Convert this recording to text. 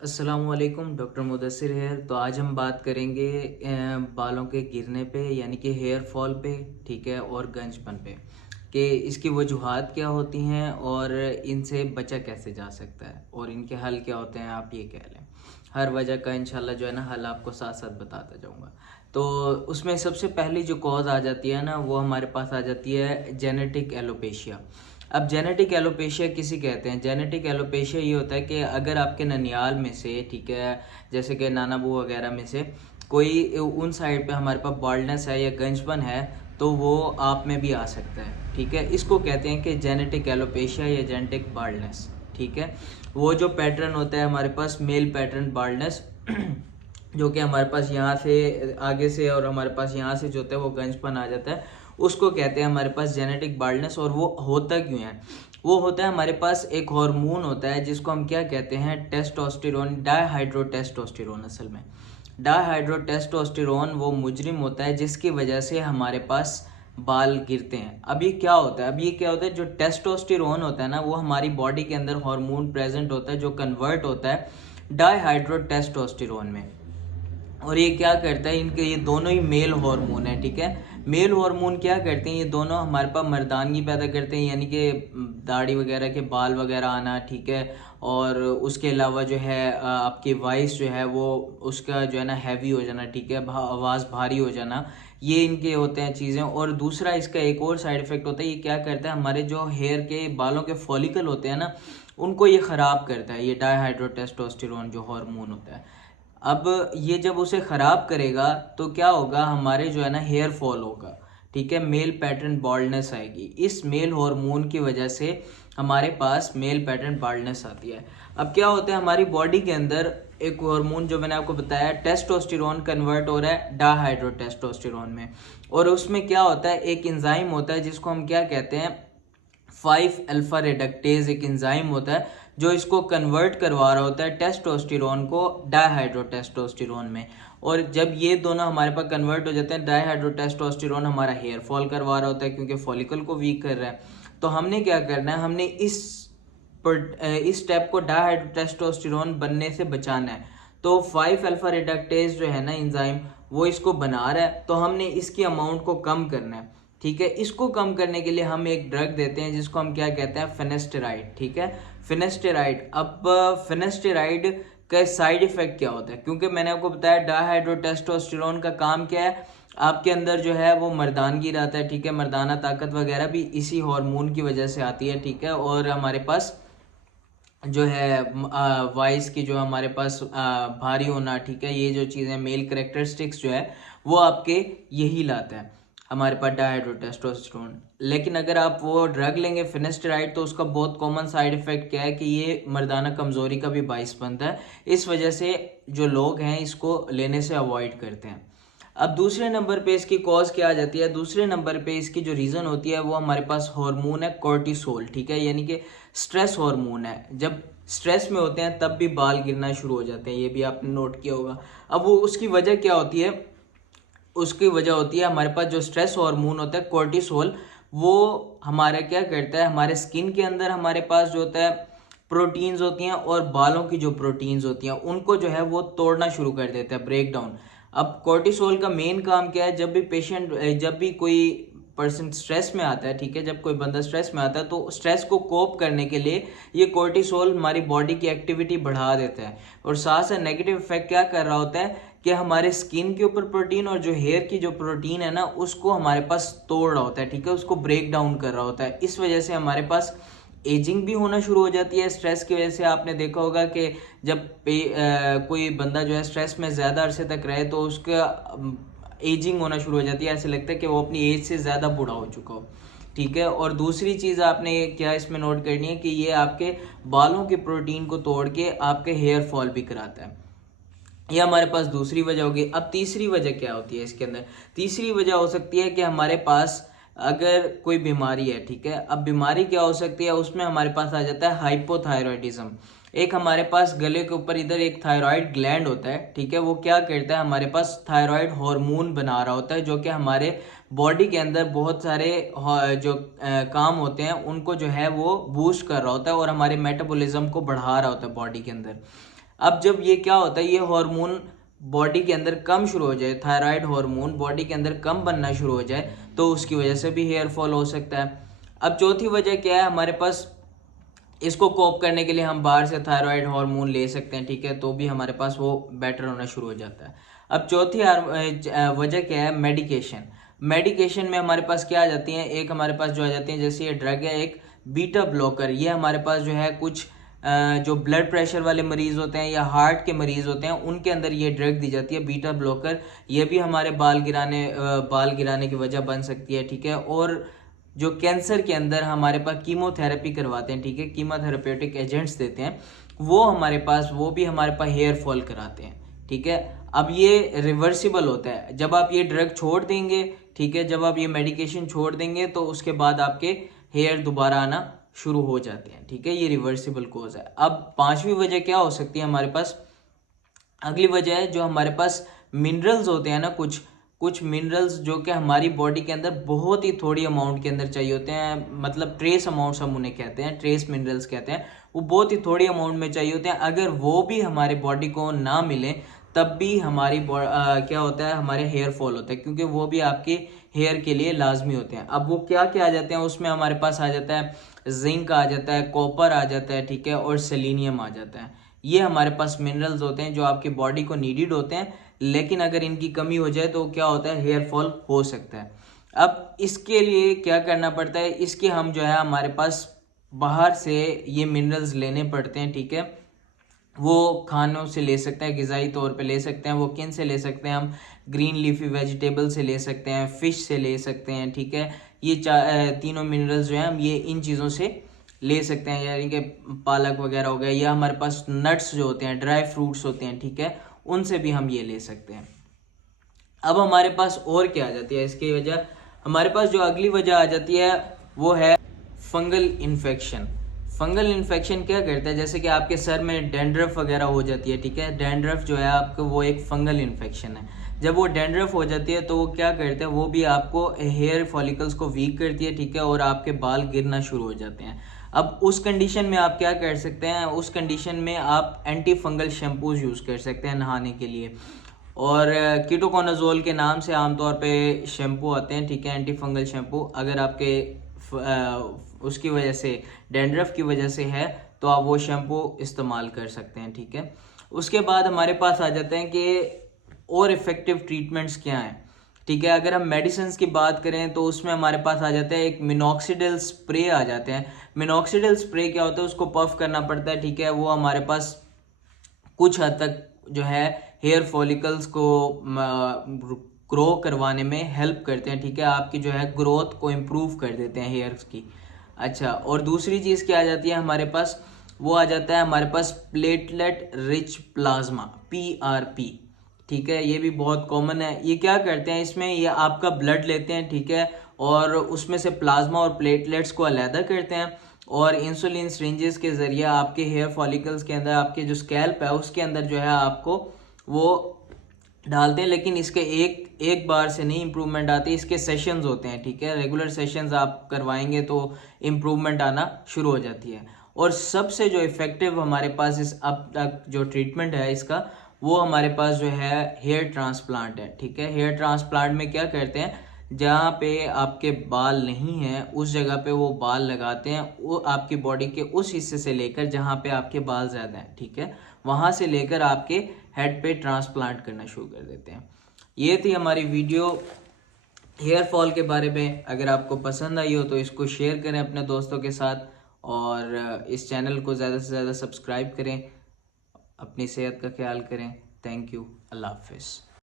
अस्सलामुअलैकुम, डॉक्टर मुदस्सिर है। तो आज हम बात करेंगे बालों के गिरने पे यानी कि हेयर फॉल पे, ठीक है, और गंजपन पे कि इसकी वजूहात क्या होती हैं और इनसे बचा कैसे जा सकता है और इनके हल क्या होते हैं, आप ये कह लें। हर वजह का इंशाल्लाह जो है ना हल आपको साथ साथ बताता जाऊंगा। तो उसमें सबसे पहली जो कॉज आ जाती है ना, वो हमारे पास आ जाती है जेनेटिक एलोपेशिया। अब जेनेटिक एलोपेशिया किसी कहते हैं। जेनेटिक एलोपेशिया ये होता है कि अगर आपके ननियाल में से, ठीक है, जैसे कि नाना बू वगैरह में से कोई उन साइड पे हमारे पास बाल्डनेस है या गंजपन है, तो वो आप में भी आ सकता है, ठीक है। इसको कहते हैं कि जेनेटिक एलोपेशिया या जेनेटिक बाल्डनेस, ठीक है। वो जो पैटर्न होता है हमारे पास मेल पैटर्न बाल्डनेस जो कि हमारे पास यहाँ से आगे से और हमारे पास यहाँ से जो होता है वो गंजपन आ जाता है, उसको कहते हैं हमारे पास जेनेटिक बाल्डनेस। और वो होता क्यों है? वो होता है हमारे पास एक हार्मोन होता है जिसको हम क्या कहते हैं, टेस्टोस्टेरोन, डायहाइड्रोटेस्टोस्टेरोन। असल में डायहाइड्रोटेस्टोस्टेरोन वो मुजरिम होता है जिसकी वजह से हमारे पास बाल गिरते हैं। अब ये क्या होता है? जो टेस्टोस्टेरोन होता है ना, वो हमारी बॉडी के अंदर हार्मोन प्रेजेंट होता है जो कन्वर्ट होता है डायहाइड्रोटेस्टोस्टेरोन में। और ये क्या करता है, इनके ये दोनों ही मेल हार्मोन है, ठीक है। मेल हार्मोन क्या करते हैं, ये दोनों हमारे पास मर्दानगी पैदा करते हैं, यानी कि दाढ़ी वगैरह के बाल वगैरह आना, ठीक है। और उसके अलावा जो है आपकी वॉइस जो है वो उसका जो है ना हैवी हो जाना, ठीक है, आवाज़ भारी हो जाना, ये इनके होते हैं चीज़ें। और दूसरा इसका एक और साइड इफेक्ट होता है, ये क्या करता है, हमारे जो हेयर के बालों के फॉलिकल होते हैं ना, उनको ये ख़राब करता है, ये डायहाइड्रोटेस्टोस्टेरोन जो हार्मोन होता है। अब ये जब उसे ख़राब करेगा तो क्या होगा, हमारे जो है ना हेयर फॉल होगा, ठीक है, मेल पैटर्न बॉल्डनेस आएगी। इस मेल हार्मोन की वजह से हमारे पास मेल पैटर्न बॉल्डनेस आती है। अब क्या होता है, हमारी बॉडी के अंदर एक हार्मोन जो मैंने आपको बताया, टेस्टोस्टेरोन कन्वर्ट हो रहा है डायहाइड्रोटेस्टोस्टेरोन में। और उसमें क्या होता है, एक एंजाइम होता है जिसको हम क्या कहते हैं, 5 अल्फा रिडक्टेज, एक एंजाइम होता है जो इसको कन्वर्ट करवा रहा होता है टेस्टोस्टेरोन को डायहाइड्रोटेस्टोस्टेरोन में। और जब ये दोनों हमारे पास कन्वर्ट हो जाते हैं, डायहाइड्रोटेस्टोस्टेरोन हमारा हेयर फॉल करवा रहा होता है क्योंकि फॉलिकल को वीक कर रहा है। तो हमने क्या करना है, हमने इस स्टेप को डायहाइड्रोटेस्टोस्टेरोन बनने से बचाना है। तो 5 अल्फा रिडक्टेज जो है ना एंजाइम, वो इसको बना रहा है, तो हमने इसकी अमाउंट को कम करना है, ठीक है। इसको कम करने के लिए हम एक ड्रग देते हैं जिसको हम क्या कहते हैं, फिनेस्टेराइड, ठीक है, फिनेस्टेराइड। अब फिनेस्टेराइड का साइड इफेक्ट क्या होता है, क्योंकि मैंने आपको बताया डायहाइड्रोटेस्टोस्टेरोन का काम क्या है, आपके अंदर जो है वो मर्दानगी रहता है, ठीक है, मर्दाना ताकत वगैरह भी इसी हार्मोन की वजह से आती है, ठीक है। और हमारे पास जो है वॉइस की जो हमारे पास भारी होना, ठीक है, ये जो चीज़ें मेल करेक्टरिस्टिक्स जो है वो आपके यही लाता है हमारे पास डायहाइड्रोटेस्टोस्टेरोन। लेकिन अगर आप वो ड्रग लेंगे फिनेस्टेराइड, तो उसका बहुत कॉमन साइड इफेक्ट क्या है कि ये मर्दाना कमज़ोरी का भी बाइस बनता है। इस वजह से जो लोग हैं इसको लेने से अवॉइड करते हैं। अब दूसरे नंबर पे इसकी कॉज क्या आ जाती है, दूसरे नंबर पे इसकी जो रीज़न होती है वो हमारे पास हार्मोन है कोर्टिसोल, ठीक है, यानी कि स्ट्रेस हार्मोन है। जब स्ट्रेस में होते हैं तब भी बाल गिरना शुरू हो जाते हैं, ये भी आपने नोट किया होगा। अब वो उसकी वजह क्या होती है, उसकी वजह होती है हमारे पास जो स्ट्रेस हार्मोन होता है कोर्टिसोल, वो हमारा क्या करता है, हमारे स्किन के अंदर हमारे पास जो होता है प्रोटीन्स होती हैं, और बालों की जो प्रोटीन्स होती हैं उनको जो है वो तोड़ना शुरू कर देता है, ब्रेक डाउन। अब कोर्टिसोल का मेन काम क्या है, जब भी कोई पर्सन स्ट्रेस में आता है, ठीक है, जब कोई बंदा स्ट्रेस में आता है तो स्ट्रेस को कोप करने के लिए ये कोर्टिसोल हमारी बॉडी की एक्टिविटी बढ़ा देता है। और साथ साथ नेगेटिव इफेक्ट क्या कर रहा होता है कि हमारे स्किन के ऊपर प्रोटीन और जो हेयर की जो प्रोटीन है ना, उसको हमारे पास तोड़ रहा होता है, ठीक है, उसको ब्रेक डाउन कर रहा होता है। इस वजह से हमारे पास एजिंग भी होना शुरू हो जाती है स्ट्रेस की वजह से। आपने देखा होगा कि जब कोई बंदा जो है स्ट्रेस में ज़्यादा अरसे तक रहे तो उसका एजिंग होना शुरू हो जाती है, ऐसे लगता है कि वो अपनी एज से ज़्यादा बूढ़ा हो चुका हो, ठीक है। और दूसरी चीज़ आपने क्या इसमें नोट करनी है कि ये आपके बालों के प्रोटीन को तोड़ के आपके हेयर फॉल भी कराता है। ये हमारे पास दूसरी वजह होगी। अब तीसरी वजह क्या होती है इसके अंदर, तीसरी वजह हो सकती है कि हमारे पास अगर कोई बीमारी है, ठीक है। अब बीमारी क्या हो सकती है, उसमें हमारे पास आ जाता है हाइपोथायरॉयडिज्म। एक हमारे पास गले के ऊपर इधर एक थायराइड ग्लैंड होता है, ठीक है, वो क्या करता है, हमारे पास थायराइड हार्मोन बना रहा होता है जो कि हमारे बॉडी के अंदर बहुत सारे जो काम होते हैं उनको जो है वो बूस्ट कर रहा होता है और हमारे मेटाबॉलिज्म को बढ़ा रहा होता है बॉडी के अंदर। अब जब ये क्या होता है, ये हार्मोन बॉडी के अंदर कम शुरू हो जाए, थायराइड हार्मोन बॉडी के अंदर कम बनना शुरू हो जाए, तो उसकी वजह से भी हेयर फॉल हो सकता है। अब चौथी वजह क्या है हमारे पास, इसको कोप करने के लिए हम बाहर से थायराइड हार्मोन ले सकते हैं, ठीक है, तो भी हमारे पास वो बेटर होना शुरू हो जाता है। अब चौथी वजह क्या है, मेडिकेशन। मेडिकेशन में हमारे पास क्या आ जाती है, एक हमारे पास जो आ जाती है, जैसे ये ड्रग है एक बीटा ब्लॉकर, ये हमारे पास जो है कुछ जो ब्लड प्रेशर वाले मरीज होते हैं या हार्ट के मरीज होते हैं उनके अंदर ये ड्रग दी जाती है बीटा ब्लॉकर। ये भी हमारे बाल गिराने की वजह बन सकती है, ठीक है। और जो कैंसर के अंदर हमारे पास कीमोथेरेपी करवाते हैं, ठीक है, कीमोथेरेपेटिक एजेंट्स देते हैं, वो भी हमारे पास हेयर फॉल कराते हैं, ठीक है। अब ये रिवर्सिबल होता है, जब आप ये ड्रग छोड़ देंगे, ठीक है, जब आप ये मेडिकेशन छोड़ देंगे तो उसके बाद आपके हेयर दोबारा आना शुरू हो जाते हैं, ठीक है। ये रिवर्सिबल कोज है। अब पांचवी वजह क्या हो सकती है हमारे पास, अगली वजह है जो हमारे पास मिनरल्स होते हैं ना, कुछ मिनरल्स जो कि हमारी बॉडी के अंदर बहुत ही थोड़ी अमाउंट के अंदर चाहिए होते हैं, मतलब ट्रेस अमाउंट्स हम उन्हें कहते हैं, ट्रेस मिनरल्स कहते हैं, वो बहुत ही थोड़ी अमाउंट में चाहिए होते हैं। अगर वो भी हमारे बॉडी को ना मिले तब भी हमारी क्या होता है, हमारे हेयर फॉल होता है, क्योंकि वो भी आपके हेयर के लिए लाजमी होते हैं। अब वो क्या क्या आ जाते हैं उसमें, हमारे पास आ जाता है जिंक आ जाता है, कॉपर आ जाता है, ठीक है, और सेलेनियम आ जाता है। ये हमारे पास मिनरल्स होते हैं जो आपकी बॉडी को नीडेड होते हैं, लेकिन अगर इनकी कमी हो जाए तो क्या होता है, हेयर फॉल हो सकता है। अब इसके लिए क्या करना पड़ता है, इसके हम जो है हमारे पास बाहर से ये मिनरल्स लेने पड़ते हैं, ठीक है। वो खानों से ले सकते हैं, ग़िज़ाई तौर पे ले सकते हैं। वो किन से ले सकते हैं, हम ग्रीन लीफी वेजिटेबल से ले सकते हैं, फिश से ले सकते हैं, ठीक है। ये तीनों मिनरल्स जो हैं हम ये इन चीज़ों से ले सकते हैं, यानी कि पालक वगैरह हो गया, या हमारे पास नट्स जो होते हैं, ड्राई फ्रूट्स होते हैं, ठीक है, उनसे भी हम ये ले सकते हैं। अब हमारे पास और क्या आ जाती है इसकी वजह, हमारे पास जो अगली वजह आ जाती है वो है फंगल इन्फेक्शन। फंगल इन्फेक्शन क्या करता है, जैसे कि आपके सर में डैंड्रफ वगैरह हो जाती है, ठीक है, डैंड्रफ जो है आपको वो एक फंगल इन्फेक्शन है। जब वो डैंड्रफ हो जाती है तो वो क्या करते हैं, वो भी आपको हेयर फॉलिकल्स को वीक करती है, ठीक है, और आपके बाल गिरना शुरू हो जाते हैं। अब उस कंडीशन में आप क्या कर सकते हैं, उस कंडीशन में आप एंटी फंगल शैम्पूज यूज़ कर सकते हैं नहाने के लिए, और कीटोकोनाजोल के नाम से आमतौर पे शैम्पू आते हैं, ठीक है, एंटी फंगल शैम्पू। अगर आपके उसकी वजह से डैंड्रफ की वजह से है तो आप वो शैम्पू इस्तेमाल कर सकते हैं, ठीक है। उसके बाद हमारे पास आ जाते हैं कि और इफ़ेक्टिव ट्रीटमेंट्स क्या हैं, ठीक है। अगर हम मेडिसिन की बात करें तो उसमें हमारे पास आ जाता है एक मिनॉक्सिडिल स्प्रे आ जाते हैं। मिनॉक्सिडिल स्प्रे क्या होता है, उसको पफ करना पड़ता है, ठीक है। वो हमारे पास कुछ हद तक जो है हेयर फॉलिकल्स को ग्रो करवाने में हेल्प करते हैं, ठीक है, आपकी जो है ग्रोथ को इम्प्रूव कर देते हैं हेयर्स की। अच्छा, और दूसरी चीज़ क्या आ जाती है हमारे पास, वो आ जाता है हमारे पास प्लेटलेट रिच प्लाज्मा, PRP, ठीक है। ये भी बहुत कॉमन है। ये क्या करते हैं, इसमें ये आपका ब्लड लेते हैं, ठीक है, और उसमें से प्लाज्मा और प्लेटलेट्स को अलहदा करते हैं, और इंसुलिन सिरिंजेस के ज़रिए आपके हेयर फॉलिकल्स के अंदर, आपके जो स्कैल्प है उसके अंदर जो है आपको वो डालते हैं। लेकिन इसके एक बार से नहीं इम्प्रूवमेंट आती, इसके सेशंस होते हैं, ठीक है। रेगुलर सेशंस आप करवाएंगे तो इम्प्रूवमेंट आना शुरू हो जाती है। और सबसे जो इफ़ेक्टिव हमारे पास इस अब तक जो ट्रीटमेंट है इसका, वो हमारे पास जो है हेयर ट्रांसप्लांट है, ठीक है। हेयर ट्रांसप्लांट में क्या करते हैं, जहाँ पे आपके बाल नहीं हैं उस जगह पे वो बाल लगाते हैं, वो आपकी बॉडी के उस हिस्से से लेकर जहाँ पे आपके बाल ज़्यादा हैं, ठीक है, वहाँ से लेकर आपके हेड पे ट्रांसप्लांट करना शुरू कर देते हैं। ये थी हमारी वीडियो हेयर फॉल के बारे में। अगर आपको पसंद आई हो तो इसको शेयर करें अपने दोस्तों के साथ, और इस चैनल को ज़्यादा से ज़्यादा सब्सक्राइब करें। अपनी सेहत का ख्याल करें। Thank you. अल्लाह हाफिज़।